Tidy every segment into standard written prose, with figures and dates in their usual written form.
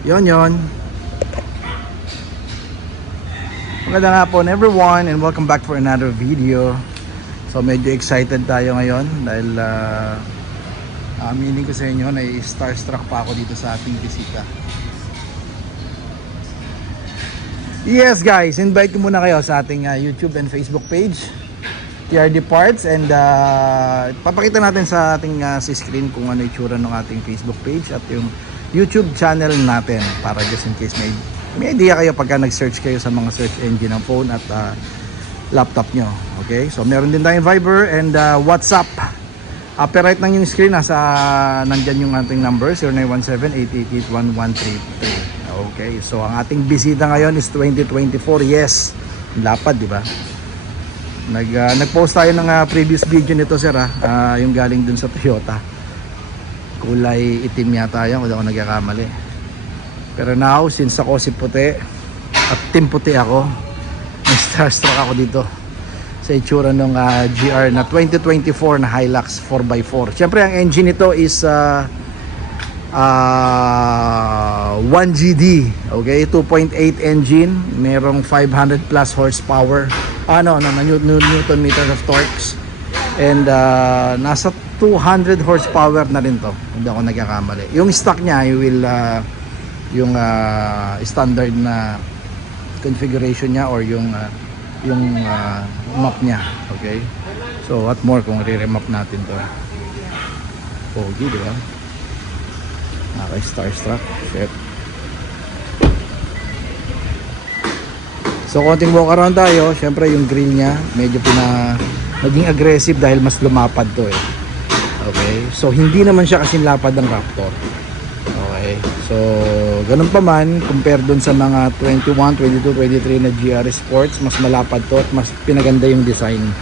Yon. Magandang hapon everyone and welcome back for another video. So medyo excited tayo ngayon dahil aminin ko sa inyo na starstruck pa ako dito sa ating bisita. Yes guys, invite ko muna kayo sa ating YouTube and Facebook page, TRD Parts, and papakita natin sa ating si screen kung ano itsura ng ating Facebook page at yung YouTube channel natin para just in case may idea kayo pagka nag-search kayo sa mga search engine ng phone at laptop nyo. Okay, so meron din tayong Viber and WhatsApp. Upper right ng yung screen, nandyan yung ating number 0917-888-1133. Okay, so ang ating bisita ngayon is 2024. Yes, lapad, di ba? Nag-post tayo ng previous video nito, sir, yung galing dun sa Toyota. Kulay itim yata yan, kung ako nagkakamali. Pero now, since ako si puti at team puti ako, starstruck ako dito sa itsura ng GR na 2024 na Hilux 4x4. Siyempre, ang engine nito is 1GD, okay, 2.8 engine, merong 500 plus horsepower, Newton meter of torques, and nasa 200 horsepower na rin to, hindi ako nagkakamali. Yung stock niya, yung standard na configuration niya or yung map niya, okay. So what more kung re-remap natin to, pogi, di ba? Starstruck. Shit. So konting walk around tayo. Syempre yung grill nya medyo naging aggressive dahil mas lumapad to eh. Okay, so hindi naman siya kasing lapad ng Raptor. Okay, so ganun pa man compare dun sa mga 21, 22, 23 na GR Sports, mas malapad to at mas pinaganda yung design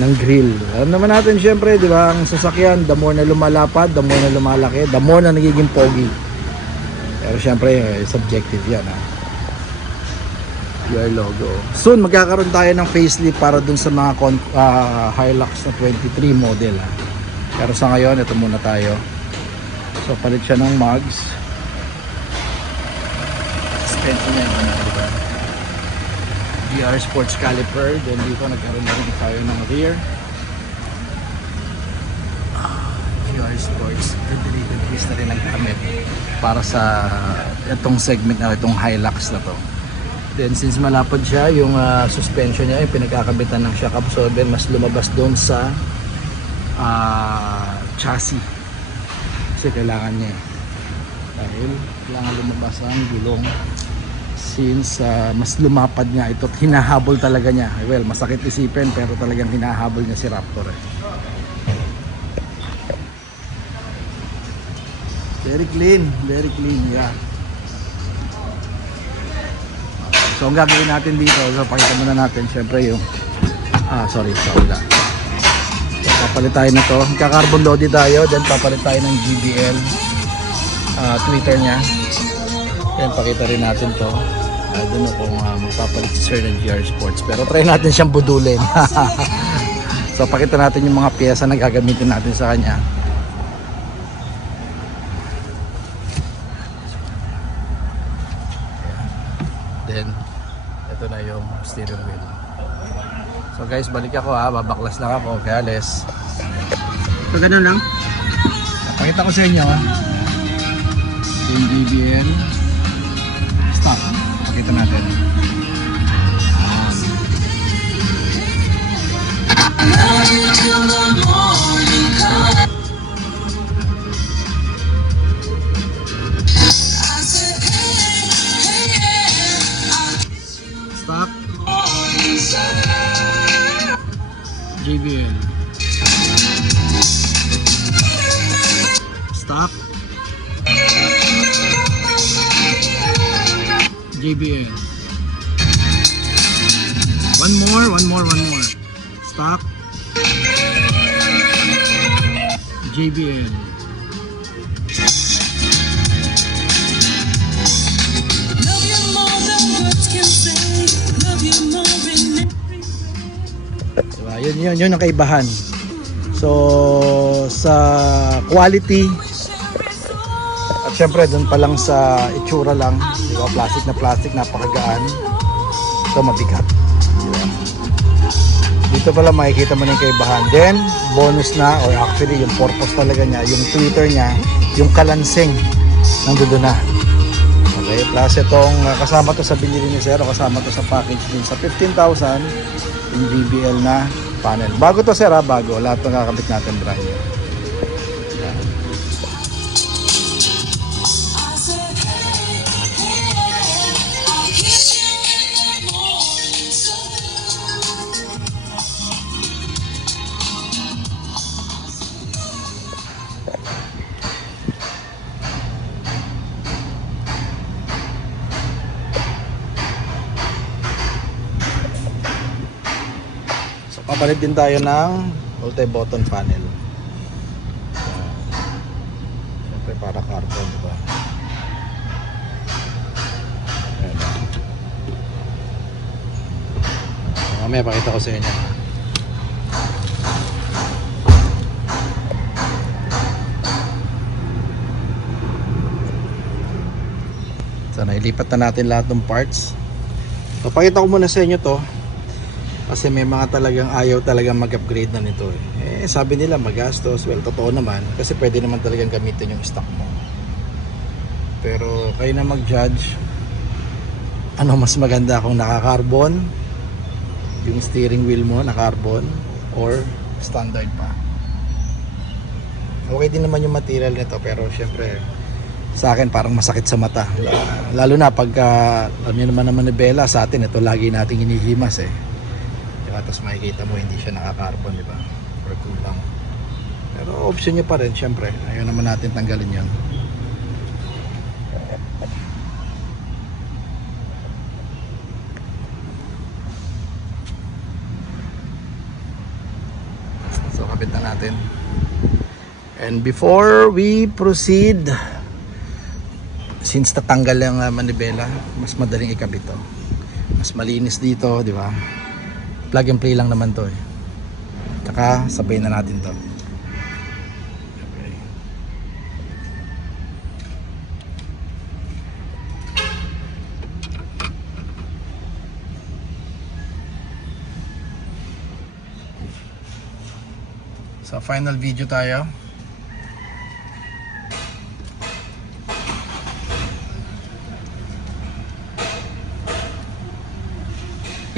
ng grill. Alam naman natin syempre, di ba, ang sasakyan, the more na lumalapad, the more na lumalaki, the more na nagiging pogi. Pero syempre, subjective yan, your logo. Soon, magkakaroon tayo ng facelift para dun sa mga Hilux na 23 model, Pero sa ngayon, ito muna tayo. So, palit siya ng mugs. Suspension niya yung diba? GR Sports Caliper. Then dito nagkaroon na rin tayo ng rear GR Sports ventilated piece na rin ang gamit para sa itong segment na itong Hilux na to. Then since malapad siya, yung suspension niya, yung pinagkakabitan ng shock absorber, mas lumabas doon sa chassis kasi kailangan niya dahil kailangan lumabas ang gulong since mas lumapad nga ito, hinahabol talaga niya. Well, masakit isipin pero talagang hinahabol niya si Raptor Very clean, yeah. So ang gagawin natin dito, so pakita muna natin syempre yung papalit tayo na to, kaka-carbon load tayo, then papalit tayo ng GBL tweeter nya, then pakita rin natin to. I don't know kung magpapalit si Sir ng GR Sports, pero try natin siyang budulin. So pakita natin yung mga piyesa na gagamitin natin sa kanya. Then ito na yung steering wheel. So guys, balik ako babaklas lang ako, kaya alis. So ganun lang. Pakita ko sa inyo yung BBN stock. Pakita natin. Stock JBL. Stock JBL. One more. Stock JBL. Diba? Yun ang kaibahan. So sa quality at Siyempre, doon pa lang sa itsura lang, di ba? Plastic na plastic, napakagaan. Ito mabigat. Diba? Dito pala makikita mo na yung kaibahan. Then, bonus na, or actually yung purpose talaga niya, yung tweeter niya, yung kalansing, nandoon na. Okay, plus itong kasama to sa binili ni Zero, kasama to sa package din sa 15,000, yung JBL na panel. Bago to sir ha, bago. Lahat ng kakabit natin brand new. Yan. Papalit din tayo ng multi-button panel. Siyempre para carbon, diba? Mamaya pakita ko sa inyo. Sana ilipat na natin lahat ng parts. Papakita ko muna sa inyo to. Kasi may mga talagang ayaw talagang mag-upgrade na nito eh. Sabi nila magastos. Well, totoo naman. Kasi pwede naman talagang gamitin yung stock mo. Pero kayo na mag-judge. Ano mas maganda kung naka-carbon, yung steering wheel mo naka-carbon, or standard pa. Okay din naman yung material nito. Pero syempre sa akin parang masakit sa mata. Lalo na pagka alam niyo naman ni Bella, sa atin ito lagi nating hinihimas eh. Tapos makikita mo hindi siya naka-carbon, di ba? Or kulang. Pero option nyo pa rin, syempre. Ayaw naman natin tanggalin yon. So kabit na natin. And before we proceed, since tatanggal yung manibela, mas madaling ikabit to. Mas malinis dito, di ba? Plug and play lang naman to eh. Tsaka sabay na natin to. Okay. So final video tayo.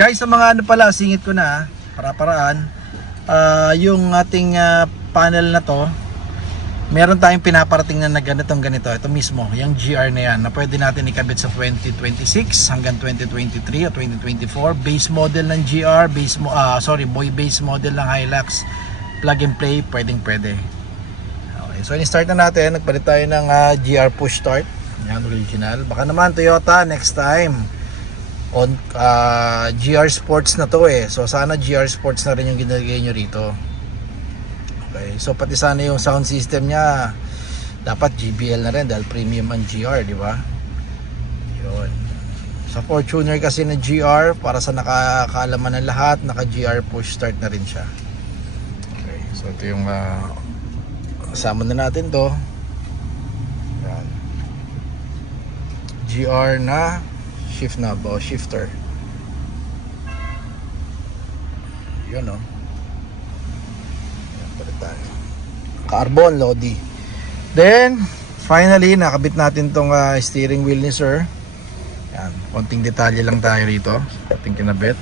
Guys, sa mga ano pala, singit ko na para-paraan, yung ating panel na to, meron tayong pinaparating na ganitong ganito. Ito mismo, yung GR na yan, na pwede natin ikabit sa 2026 hanggang 2023 o 2024. Base model ng GR, boy base model ng Hilux, plug and play, pwedeng pwede. Okay, so in-start na natin, nagpalit tayo ng GR push start. Yan, original. Baka naman Toyota next time on GR Sports na to eh. So sana GR Sports na rin yung ginagay nyo rito. Okay, so pati sana yung sound system niya dapat GBL na rin dahil premium ang GR, di ba? Yun. Sa Fortuner kasi na GR, para sa nakakaalaman ng lahat, naka GR push start na rin siya. Okay, so ito yung kasama na natin to. Yan. GR na shift knob o shifter. Yun o. Yan, palit tayo. Carbon Lodi. Then finally nakabit natin tong steering wheel ni sir. Yan, konting detalye lang tayo rito. Ating kinabit.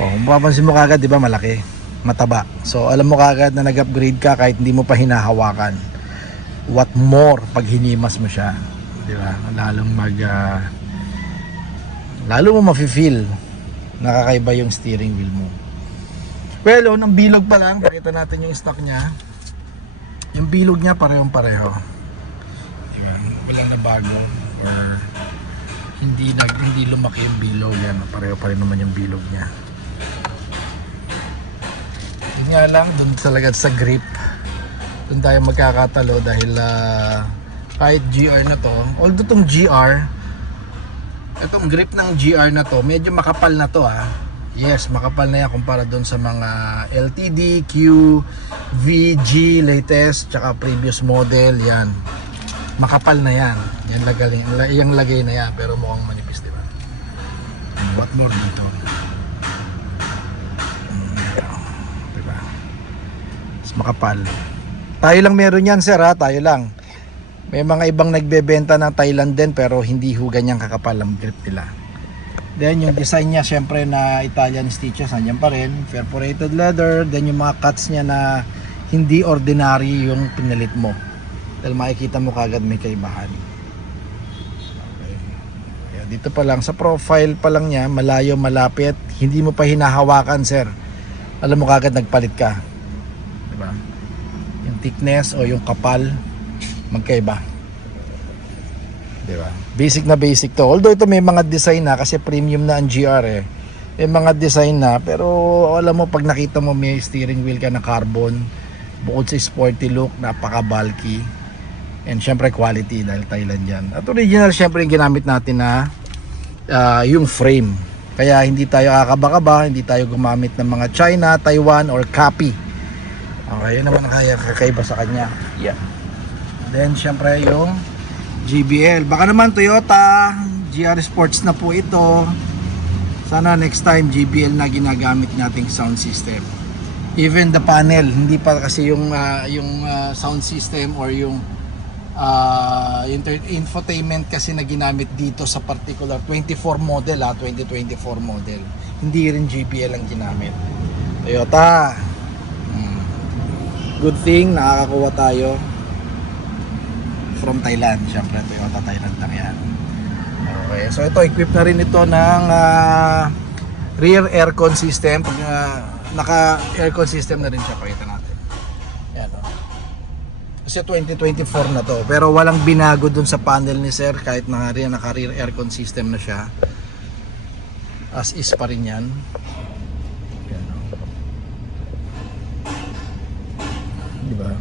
Kung mapapansin mo kagad, di ba malaki, mataba. So alam mo kagad na nag-upgrade ka kahit hindi mo pa hinahawakan. What more pag hinimas mo siya, di ba? Lalo mo mafe-feel nakakaiba yung steering wheel mo. Well, ng bilog pa lang, pakita natin yung stock niya. Yung bilog niya parehong pareho. Diba? Walang nabago or hindi lumaki yung bilog. Yan, pareho pa rin naman yung bilog niya. Yun nga lang, dun talaga sa grip, dun tayo magkakatalo dahil kahit GR na to, although tong GR, itong grip ng GR na to, medyo makapal na to ha. Yes, makapal na yan kumpara doon sa mga LTD, Q, VG, latest, tsaka previous model, yan. makapal na yan. Yung lagay na yan, pero mukhang manipis, di ba? And what more dito? Diba? Mas makapal. Tayo lang meron yan, sir, ha? Tayo lang. May mga ibang nagbebenta ng Thailand din, pero hindi ho ganyang kakapal ang grip nila. Then yung design niya, syempre na Italian stitches, nandiyan pa rin. Perforated leather. Then yung mga cuts niya na hindi ordinary yung pinalit mo. Dahil makikita mo kagad may kaibahan. Okay. Kaya dito pa lang, sa profile pa lang niya, malayo, malapit, hindi mo pa hinahawakan, sir. Alam mo kagad nagpalit ka. Diba? Yung thickness o yung kapal, magkaiba. Diba? Basic na basic to. Although ito may mga design na, kasi premium na ang GR eh. May mga design na, pero alam mo pag nakita mo may steering wheel ka na carbon, bukod sa sporty look, napaka bulky. And syempre quality dahil Thailand yan. At original syempre yung ginamit natin na yung frame. Kaya hindi tayo kakaba-kaba, hindi tayo gumamit ng mga China, Taiwan or copy. Okay, yun naman kaya kakaiba sa kanya. Yeah. Then syempre yung JBL. Baka naman Toyota, GR Sports na po ito. Sana next time JBL na ginagamit nating sound system. Even the panel, hindi pa kasi yung sound system or yung infotainment kasi na ginamit dito sa particular 24 model 2024 model. Hindi rin JBL ang ginamit. Toyota. Good thing nakakakuha tayo from Thailand. Syempre Toyota Thailand lang yan. Okay, so ito equip na rin ito ng rear aircon system. Pag naka aircon system na rin siya, pakita natin. Yan o. Kasi 2024 na to, pero walang binago dun sa panel ni sir, kahit naka rear aircon system na siya. As is pa rin yan. Yan o. Diba?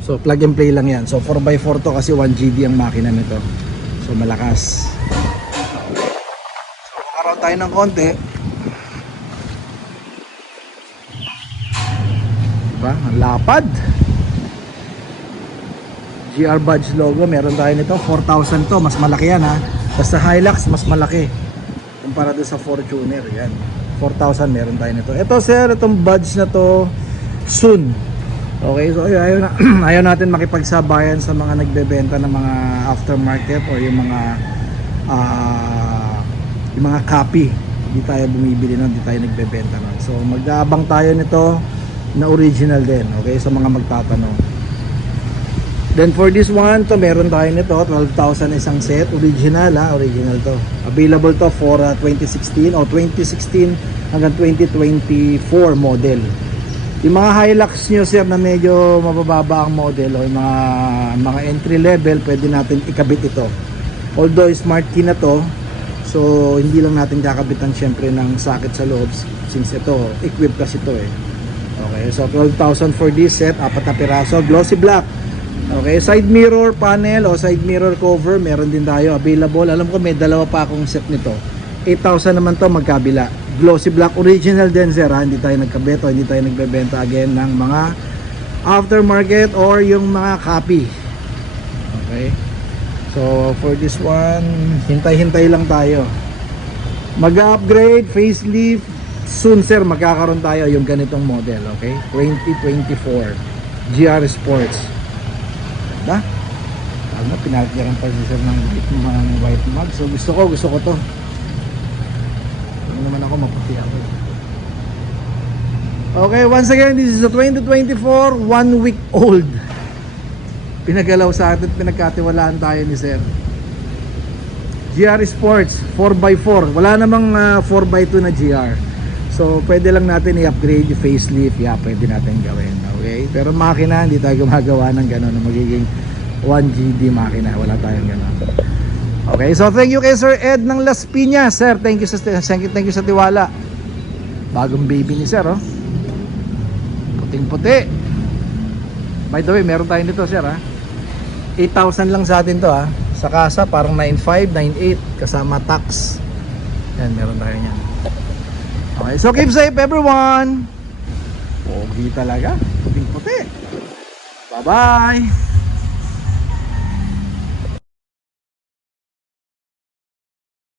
So plug and play lang yan. So 4x4 to kasi 1GD ang makina nito. So malakas. So makaroon tayo ng konti. Diba? Ang lapad. GR Badge logo, meron tayo nito. 4,000 to, mas malaki yan ha. Basta Hilux, mas malaki kumpara doon sa Fortuner. Yan, 4,000 meron tayo nito. Ito sir, itong badge na to soon. Okay, so ayaw natin makipagsabayan sa mga nagbebenta ng mga aftermarket o yung mga copy. Hindi tayo bumibili nun, hindi tayo nagbebenta nun. So mag-aabang tayo nito na original din, okay, sa mga magtatanong. Then for this one, to meron tayo nito, 12,000 isang set, original ha, original to. Available to for 2016 o 2016 hanggang 2024 model. Yung mga Hilux nyo sir na medyo mabababa ang model o yung mga entry level, pwede natin ikabit ito. Although smart key na to, so hindi lang natin kakabitan syempre ng socket sa loob since ito, equipped kasi ito eh. Okay, so 12,000 for this set, 4 na piraso, glossy black. Okay, side mirror panel o side mirror cover, meron din tayo available. Alam ko may dalawa pa akong set nito. 8,000 naman to magkabila. Glossy black, original din sir ha? Hindi tayo nagkabit o hindi tayo nagbebenta again ng mga aftermarket or yung mga copy. Okay, so for this one, hintay-hintay lang tayo. Mag-upgrade, facelift soon sir, magkakaroon tayo yung ganitong model. Okay, 2024 GR Sports. Da? Ano, pinagyaran pa si sir ng white mug. So gusto ko to. Hindi naman ako maputi ako. Okay, once again, this is the 2024, 1 week old. Pinagalaw sa atin, pinagkatiwalaan tayo ni sir. GR Sports 4x4. Wala namang 4x2 na GR. So pwede lang natin i-upgrade yung facelift. Yeah, pwede natin gawin. Okay? Pero makina, hindi tayo gumagawa ng gano'n na magiging 1GD makina. Wala tayong gano'n. Okay, so thank you kay Sir Ed ng Las Piñas. Sir, thank you sa tiwala. Bagong baby ni sir, oh. Puting-puti. By the way, meron tayo nito sir, ha. 8,000 lang sa atin to, ha. Sa kasa, parang 9,500, 9,800 kasama tax. Yan, meron tayo niyan. Okay, so keep safe everyone. Pogi talaga. Puting-puti. Bye-bye.